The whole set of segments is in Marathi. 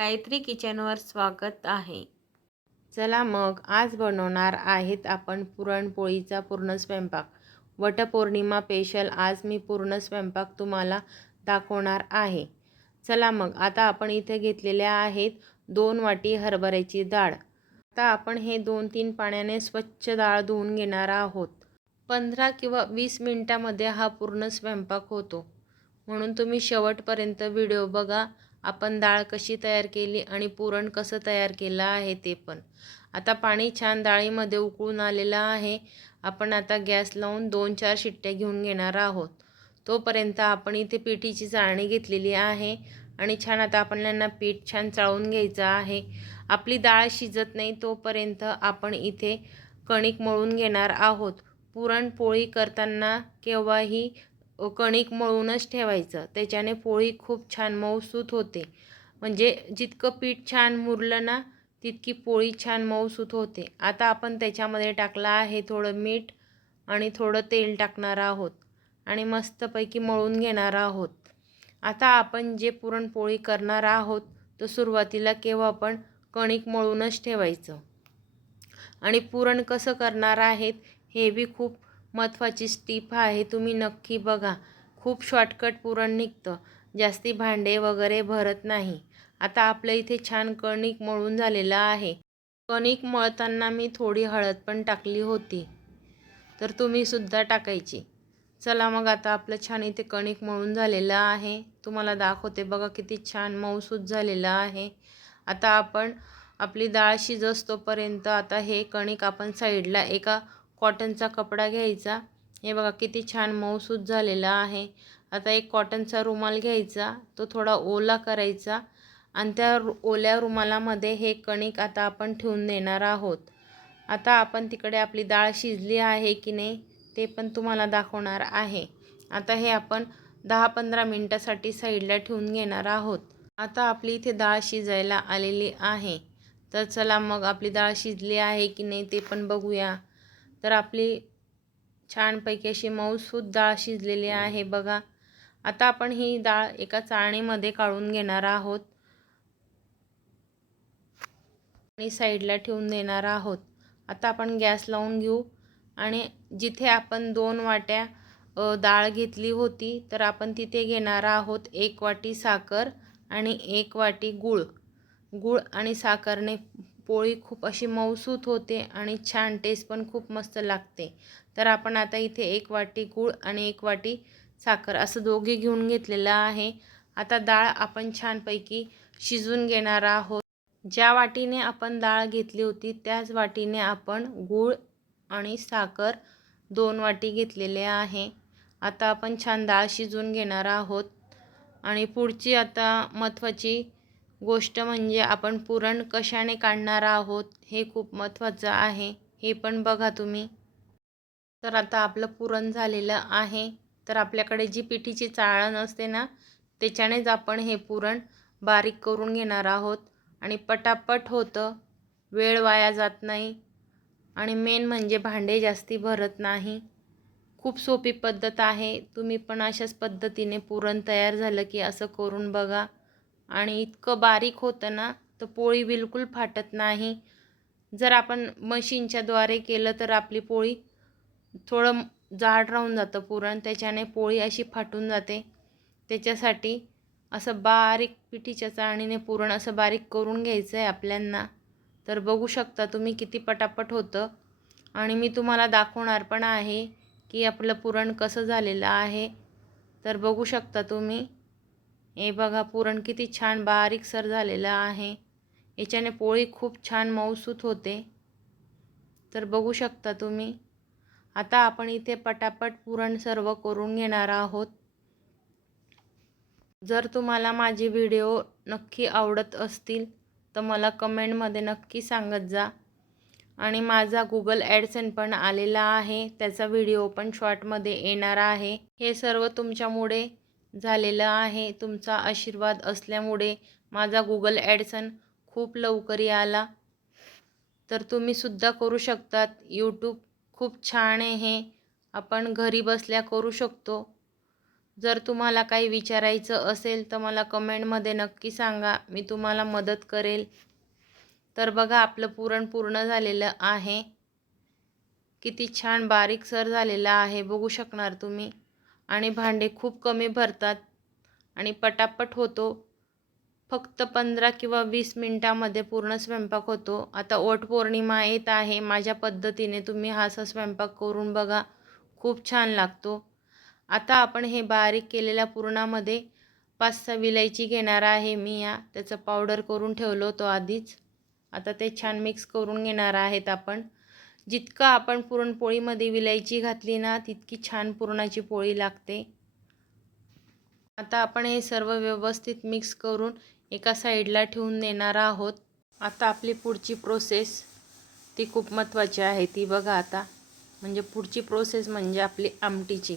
गायत्री किचनवर स्वागत आहे. चला मग आज बनवणार आहेत आपण पुरणपोळीचा पूर्ण स्वयंपाक. वटपौर्णिमा स्पेशल आज मी पूर्ण स्वयंपाक तुम्हाला दाखवणार आहे. चला मग आता आपण इथे घेतलेल्या आहेत दोन वाटी हरभऱ्याची डाळ. आता आपण हे दोन तीन पाण्याने स्वच्छ डाळ धुवून घेणार आहोत. पंधरा किंवा वीस मिनटामध्ये हा पूर्ण स्वयंपाक होतो. म्हणून तुम्ही शेवटपर्यंत व्हिडिओ बघा. आपण डाळ कशी तयार केली आणि पुरण कसं तयार केलं आहे ते पण. आता पाणी छान डाळीमध्ये उकळून आलेलं आहे. आपण आता गॅस लावून दोन चार शिट्ट्या घेऊन घेणार आहोत. तोपर्यंत आपण इथे पिठीची चाळणी घेतलेली आहे आणि छान आता आपल्याला पीठ छान चाळून घ्यायचं आहे. आपली डाळ शिजत नाही तोपर्यंत आपण इथे कणिक मळून घेणार आहोत. पुरणपोळी करताना केव्हाही कणिक मळूनच ठेवायचं. त्याच्याने पोळी खूप छान मऊसूत होते. म्हणजे जितकं पीठ छान मुरलं ना तितकी पोळी छान मऊसूत होते. आता आपण त्याच्यामध्ये टाकलं आहे थोडं मीठ आणि थोडं तेल टाकणार आहोत आणि मस्तपैकी मळून घेणार आहोत. आता आपण जे पुरणपोळी करणार आहोत तर सुरुवातीला केव्हा आपण कणिक मळूनच ठेवायचं. आणि पुरण कसं करणार आहेत हे बी खूप महत्त्वाची स्टीप आहे तुम्ही नक्की बघा. खूप शॉर्टकट पुरण निघतं. जास्ती भांडे वगैरे भरत नाही. आता आपलं इथे छान कणिक मळून झालेलं आहे. कणिक मळताना मी थोडी हळद पण टाकली होती. तर तुम्हीसुद्धा टाकायची. चला मग आता आपलं छान इथे कणिक मळून झालेलं आहे. तुम्हाला दाखवते बघा किती छान मऊसूत झालेलं आहे. आता आपण आपली डाळ शिजस्तोपर्यंत आता हे कणिक आपण साईडला एका कॉटनचा कपडा घ्यायचा. हे बघा किती छान मऊसूत झालेला आहे. आता एक कॉटनचा रुमाल घ्यायचा. तो थोडा ओला करायचा. आणि त्या ओल्या रुमालामध्ये हे कणिक आता आपण ठेवून देणार आहोत. आता आपण तिकडे आपली डाळ शिजली आहे की नाही ते पण तुम्हाला दाखवणार आहे. आता हे आपण दहा पंधरा मिनटासाठी साईडला ठेवून घेणार आहोत. आता आपली इथे डाळ शिजायला आलेली आहे. तर चला मग आपली डाळ शिजली आहे की नाही ते पण बघूया. तर आपली छानपैकी अशी मऊसूत डाळ शिजलेली आहे. बघा आता आपण ही डाळ एका चाळणीमध्ये काढून घेणार आहोत. आणि साईडला ठेवून देणार आहोत. आता आपण गॅस लावून घेऊ. आणि जिथे आपण दोन वाट्या डाळ घेतली होती तर आपण तिथे घेणार आहोत एक वाटी साखर आणि एक वाटी गूळ. गूळ आणि साखरने पोळी खूप अशी मऊसूत होते आणि छान टेस्ट पण खूप मस्त लागते. तर आपण आता इथे एक वाटी गूळ आणि एक वाटी साखर असं दोघे घेऊन घेतलेलं आहे. आता डाळ आपण छानपैकी शिजून घेणार आहोत. ज्या वाटीने आपण डाळ घेतली होती त्याच वाटीने आपण गूळ आणि साखर दोन वाटी घेतलेले आहे. आता आपण छान डाळ शिजून घेणार आहोत. आणि पुढची आता महत्त्वाची गोष्ट म्हणजे आपण पुरण कशाने काढणार आहोत हे खूप महत्त्वाचं आहे. हे पण बघा तुम्ही. तर आता आपलं पुरण झालेलं आहे. तर आपल्याकडे जी पिठीची चाळण असते ना त्याच्यानेच आपण हे पुरण बारीक करून घेणार आहोत. आणि पटापट होतं. वेळ वाया जात नाही. आणि मेन म्हणजे भांडे जास्ती भरत नाही. खूप सोपी पद्धत आहे. तुम्ही पण अशाच पद्धतीने पुरण तयार झालं की असं करून बघा. आणि इतकं बारीक होतं ना तर पोळी बिलकुल फाटत नाही. जर आपण मशीनच्याद्वारे केलं तर आपली पोळी थोडं जाड राहून जातं पुरण त्याच्याने पोळी अशी फाटून जाते. त्याच्यासाठी असं बारीक पिठीच्या चाळणीने पुरण असं बारीक करून घ्यायचं आहे आपल्यांना. तर बघू शकता तुम्ही किती पटापट होतं. आणि मी तुम्हाला दाखवणार पण आहे की आपलं पुरण कसं झालेलं आहे. तर बघू शकता तुम्ही. हे बघा पुरण किती छान बारीकसर झालेलं आहे. याच्याने पोळी खूप छान मऊसूत होते. तर बघू शकता तुम्ही. आता आपण इथे पटापट पुरण सर्व करून घेणार आहोत. जर तुम्हाला माझे व्हिडिओ नक्की आवडत असतील तर मला कमेंटमध्ये नक्की सांगत जा. आणि माझा गुगल ॲडसन पण आलेला आहे. त्याचा व्हिडिओ पण शॉर्टमध्ये येणार आहे. हे सर्व तुमच्यामुळे झालेलं आहे. तुमचा आशीर्वाद असल्यामुळे माझा गुगल ॲडसन खूप लवकर आला तर तुम्हीसुद्धा करू शकतात. यूट्यूब खूप छान आहे. आपण घरी बसल्या करू शकतो. जर तुम्हाला काही विचारायचं असेल तर मला कमेंटमध्ये नक्की सांगा. मी तुम्हाला मदत करेल. तर बघा आपलं पुरण पूर्ण झालेलं आहे. किती छान बारीकसर झालेलं आहे. बघू शकणार तुम्ही. आणि भांडे खूप कमी भरतात आणि पटापट होतो. फक्त पंधरा किंवा वीस मिनटामध्ये पूर्ण स्वयंपाक होतो. आता ओठपौर्णिमा येत आहे. माझ्या पद्धतीने तुम्ही हा असा स्वयंपाक करून बघा. खूप छान लागतो. आता आपण हे बारीक केलेल्या पुरणामध्ये पाच सहा विलायची घेणार आहे मी या. त्याचं पावडर करून ठेवलो होतो आधीच. आता ते छान मिक्स करून घेणार आहेत आपण. जितकं आपण पुरणपोळीमध्ये विलायची घातली ना तितकी छान पुरणाची पोळी लागते. आता आपण हे सर्व व्यवस्थित मिक्स करून एका साईडला ठेवून देणार आहोत. आता आपली पुढची प्रोसेस ती खूप महत्त्वाची आहे ती बघा आता. म्हणजे पुढची प्रोसेस म्हणजे आपली आमटीची.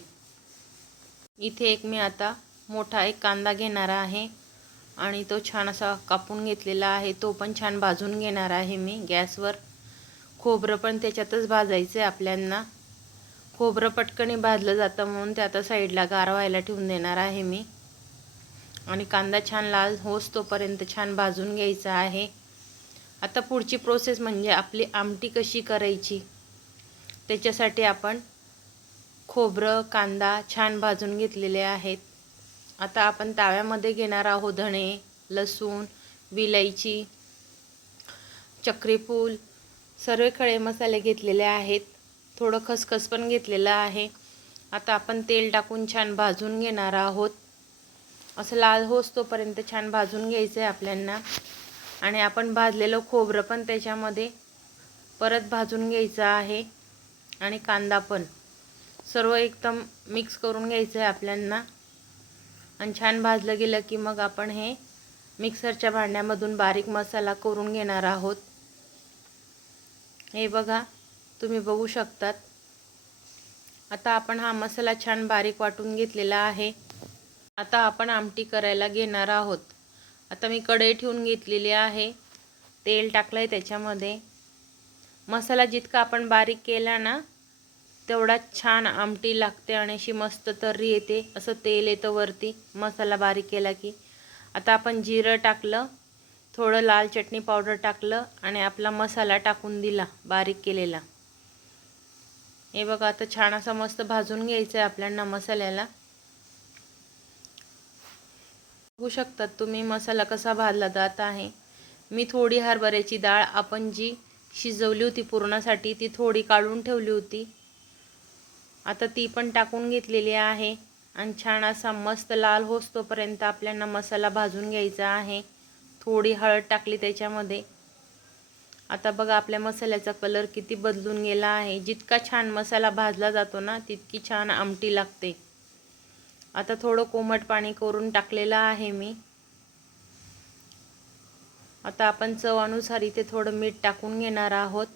इथे एक मी आता मोठा एक कांदा घेणार आहे आणि तो छान असा कापून घेतलेला आहे. तो पण छान भाजून घेणार आहे मी गॅसवर. खोबरं पण त्याच्यातच भाजायचं आहे आपल्यांना. खोबरं पटकनी भाजलं जातं म्हणून ते आता साईडला गार व्हायला ठेवून देणार आहे मी. आणि कांदा छान लाल होस तोपर्यंत छान भाजून घ्यायचा आहे. आता पुढची प्रोसेस म्हणजे आपली आमटी कशी करायची? त्याच्यासाठी आपण खोबरं कांदा छान भाजून घेतलेले आहेत. आता आपण ताव्यामध्ये घेणार आहोत धणे लसूण विलायची चक्रीफूल सर्व खडे मसाले घेतलेले आहेत. थोडं खसखस पण घेतलेलं आहे. आता आपण तेल टाकून छान भाजून घेणार आहोत. असं लाल होस तोपर्यंत छान भाजून घ्यायचं आहे आपल्यांना. आणि आपण भाजलेलं खोबरं पण त्याच्यामध्ये परत भाजून घ्यायचं आहे. आणि कांदा पण. सर्व एकदम मिक्स करून घ्यायचं आहे आपल्यांना. आणि छान भाजलं गेलं की मग आपण हे मिक्सरच्या भांड्यामधून बारीक मसाला करून घेणार आहोत. हे बघा तुम्ही बघू शकतात. आता आपण हा मसाला छान बारीक वाटून घेतलेला आहे. आता आपण आमटी करायला घेणार आहोत. आता मी कढई ठेवून घेतलेली आहे. तेल टाकलं आहे त्याच्यामध्ये. मसाला जितका आपण बारीक केला ना तेवढा छान आमटी लागते आणि अशी मस्त तर्री येते. असं तेल येतं वरती मसाला बारीक केला की. आता आपण जिरं टाकलं. थोडं लाल चटणी पावडर टाकलं आणि आपला मसाला टाकून दिला बारीक केलेला. हे बघा आता छान असा मस्त भाजून घ्यायचं आहे आपल्याला मसाल्याला. बघू शकतात तुम्ही मसाला कसा भाजला जात आहे. मी थोडी हरभऱ्याची डाळ आपण जी शिजवली होती पुरणासाठी ती थोडी काढून ठेवली होती. आता ती पण टाकून घेतलेली आहे आणि छान असा मस्त लाल होस्तोपर्यंत आपल्याला मसाला भाजून घ्यायचा आहे. थोडी हळद टाकली त्याच्यामध्ये. आता बघा आपल्या मसाल्याचा कलर किती बदलून गेला आहे. जितका छान मसाला भाजला जातो ना तितकी छान आमटी लागते. आता थोडं कोमट पाणी करून टाकलेलं आहे मी. आता आपण चवानुसार इथे थोडं मीठ टाकून घेणार आहोत.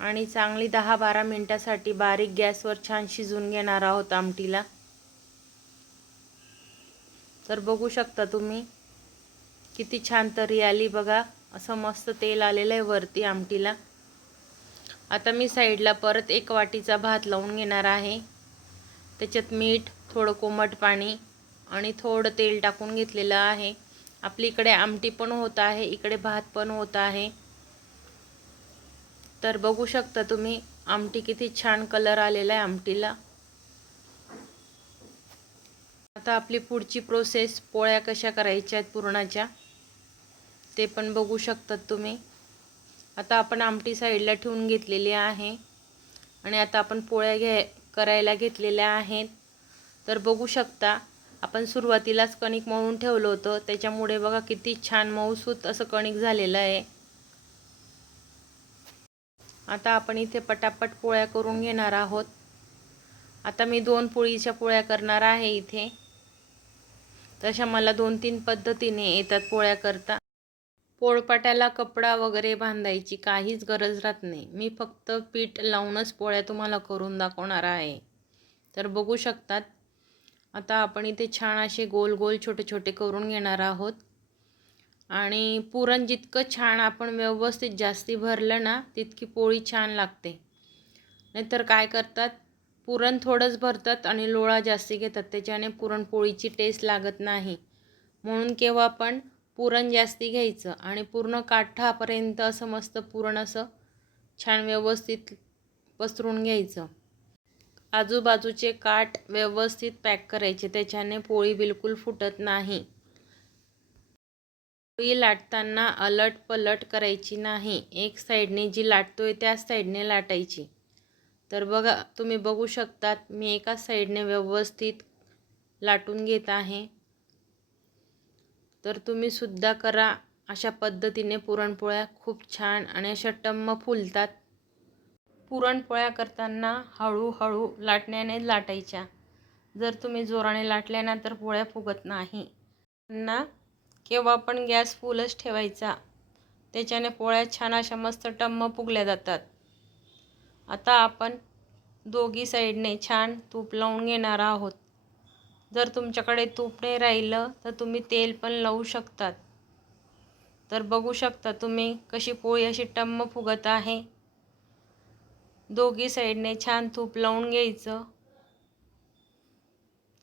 आणि चांगली दहा बारा मिनटासाठी बारीक गॅसवर छान शिजून घेणार आहोत आमटीला. तर बघू शकता तुम्ही. किती छान तरी आली बघा. असं मस्त तेल आलेलं आहे वरती आमटीला. आता मी साईडला परत एक वाटीचा भात लावून घेणार आहे. त्याच्यात मीठ थोडं कोमट पाणी आणि थोडं तेल टाकून घेतलेलं आहे. आपली इकडे आमटी पण होत आहे इकडे भात पण होत आहे. तर बघू शकता तुम्ही आमटी किती छान कलर आलेला आहे आमटीला. आता आपली पुढची प्रोसेस पोळ्या कशा करायच्या आहेत पुरणाच्या ते पण बघू शकतात तुम्ही. आता आपण आमटी साईडला ठेवून घेतलेली आहे आणि आता आपण पोळ्या घ्या करायला घेतलेल्या आहेत. तर बघू शकता आपण सुरुवातीलाच कणिक मळून ठेवलं होतं. त्याच्यामुळे बघा किती छान मऊसूत असं कणिक झालेलं आहे. आता आपण इथे पटापट पोळ्या करून घेणार आहोत. आता मी दोन पोळीच्या पोळ्या करणार आहे इथे. तशा मला दोन तीन पद्धतीने येतात पोळ्या करता. पोळपाट्याला कपडा वगैरे बांधायची काहीच गरज राहत नाही. मी फक्त पीठ लावूनच पोळ्या तुम्हाला करून दाखवणार आहे. तर बघू शकतात. आता आपण इथे छान असे गोल गोल छोटे छोटे करून घेणार आहोत. आणि पुरण जितकं छान आपण व्यवस्थित जास्ती भरलं ना तितकी पोळी छान लागते. नाहीतर काय करतात? पुरण थोडंच भरतात आणि लोळा जास्ती घेतात त्याच्याने पुरणपोळीची टेस्ट लागत नाही. म्हणून केव्हा पण पुरण जास्ती घ्यायचं आणि पूर्ण काठापर्यंत असं मस्त पुरण असं छान व्यवस्थित पसरून घ्यायचं. आजूबाजूचे काठ व्यवस्थित पॅक करायचे त्याच्याने पोळी बिलकुल फुटत नाही. पोळी लाटताना अलट पलट करायची नाही. एक साईडने जी लाटतोय त्याच साईडने लाटायची. तर बघा तुम्ही बघू शकतात मी एका साईडने व्यवस्थित लाटून घेत आहे. तर तुम्ही सुद्धा करा अशा पद्धतीने पुरणपोळ्या खूप छान आणि अशा टम्म फुलतात. पुरणपोळ्या करताना हळूहळू लाटण्याने लाटायच्या. जर तुम्ही जोराने लाटल्या ना तर पोळ्या फुगत नाही. त्यांना केव्हा पण गॅस फुलच ठेवायचा. त्याच्याने पोळ्या छान अशा मस्त टम्म फुगल्या जातात. आता आपण दोघी साईडने छान तूप लावून घेणार आहोत. जर तुमच्याकडे तूप नाही राहिलं तर तुम्ही तेल पण लावू शकतात. तर बघू शकता तुम्ही कशी पोळी अशी टम्म फुगत आहे. दोघी साईडने छान तूप लावून घ्यायचं.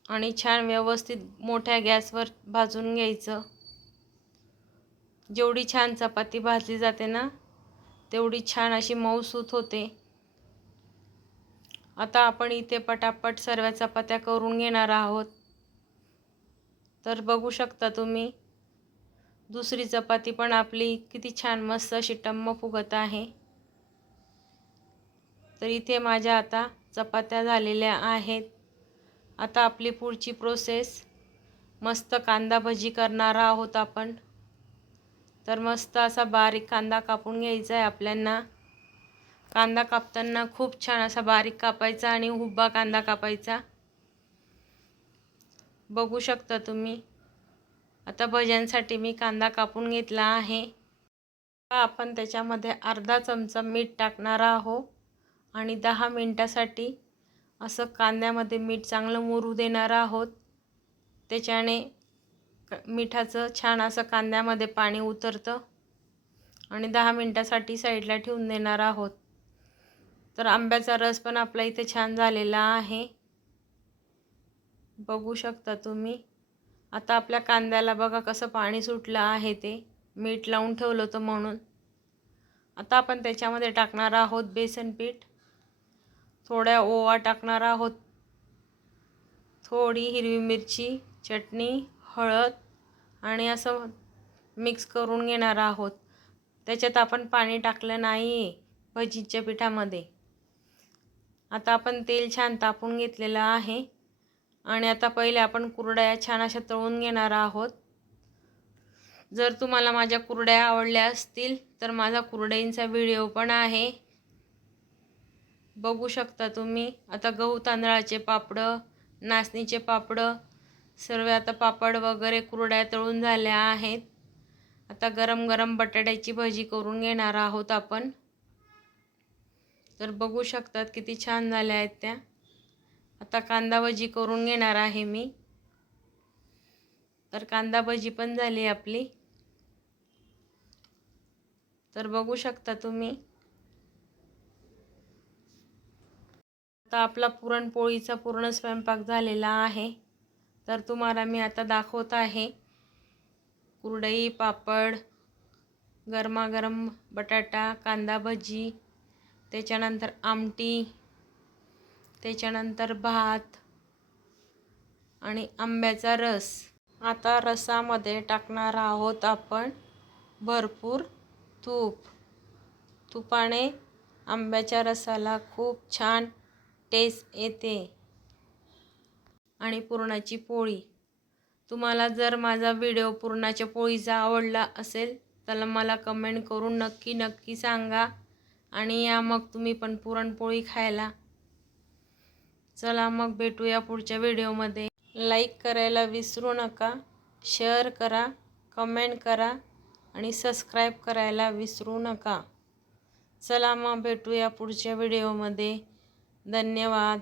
आणि छान व्यवस्थित मोठ्या गॅसवर भाजून घ्यायचं. जेवढी छान चपाती भाजली जाते ना तेवढी छान अशी मऊसूत होते. आता आपण इथे पटापट सर्व चपात्या करून घेणार आहोत. तर बघू शकता तुम्ही दुसरी चपाती पण आपली किती छान मस्त अशी टम्म फुगत आहे. तर इथे माझ्या आता चपात्या झालेल्या आहेत. आता आपली पुढची प्रोसेस मस्त कांदा भजी करणार आहोत आपण. तर मस्त असा बारीक कांदा कापून घ्यायचा आहे आपल्यांना. कांदा कापताना खूप छान असा बारीक कापायचा आणि उभा कांदा कापायचा. बघू शकता तुम्ही. आता भज्यांसाठी मी कांदा कापून घेतला आहे. आपण त्याच्यामध्ये अर्धा चमचा मीठ टाकणार आहोत आणि दहा मिनटासाठी असं कांद्यामध्ये मीठ चांगलं मुरू देणार आहोत. त्याच्याने मिठाचं छान असं कांद्यामध्ये पाणी उतरतं. आणि दहा मिनटासाठी साईडला ठेवून देणार आहोत. तर आंब्याचा रस पण आपला इथे छान झालेला आहे. बघू शकता तुम्ही. आता आपल्या कांद्याला बघा कसं पाणी सुटलं आहे ते. मीठ लावून ठेवलं होतं म्हणून. आता आपण त्याच्यामध्ये टाकणार आहोत बेसन पीठ. थोड्या ओवा टाकणार आहोत. थोडी हिरवी मिरची चटणी हळद आणि असं मिक्स करून घेणार आहोत. त्याच्यात आपण पाणी टाकलं नाही आहे भजीच्या पिठामध्ये. आता आपण तेल छान तापून घेतलेलं आहे. आणि आता पहिले आपण कुरड्या छान अशा तळून घेणार आहोत. जर तुम्हाला माझ्या कुरड्या आवडल्या असतील तर माझा कुरड्यांचा व्हिडिओ पण आहे. बघू शकता तुम्ही. आता गहू तांदळाचे पापडं नाचणीचे पापडं सर्व आता पापड वगैरे कुरड्या तळून झाल्या आहेत. आता गरम गरम बटाट्याची भजी करून घेणार आहोत आपण. तर बघू शकतात किती छान झाल्या आहेत त्या. आता कांदा भजी करून घेणार आहे मी. तर कांदा भजी पण झाली आपली. तर बघू शकता तुम्ही. आता आपला पुरणपोळीचा पूर्ण स्वयंपाक झालेला आहे. तर तुम्हाला मी आता दाखवत आहे. कुरडई पापड गरमागरम बटाटा कांदा भजी त्याच्यानंतर आमटी त्याच्यानंतर भात आणि आंब्याचा रस. आता रसामध्ये टाकणार आहोत आपण भरपूर तूप. तुपाने आंब्याच्या रसाला खूप छान टेस्ट येते. आणि पुरणाची पोळी. तुम्हाला जर माझा व्हिडिओ पुरणाच्या पोळीचा आवडला असेल तर मला कमेंट करून नक्की नक्की सांगा. आणि या मग तुम्ही पण पुरणपोळी खायला. चला मग भेटूया पुढच्या व्हिडिओमध्ये. लाईक करायला विसरू नका शेअर करा कमेंट करा आणि सबस्क्राईब करायला विसरू नका. चला मग भेटूया पुढच्या व्हिडिओमध्ये. धन्यवाद.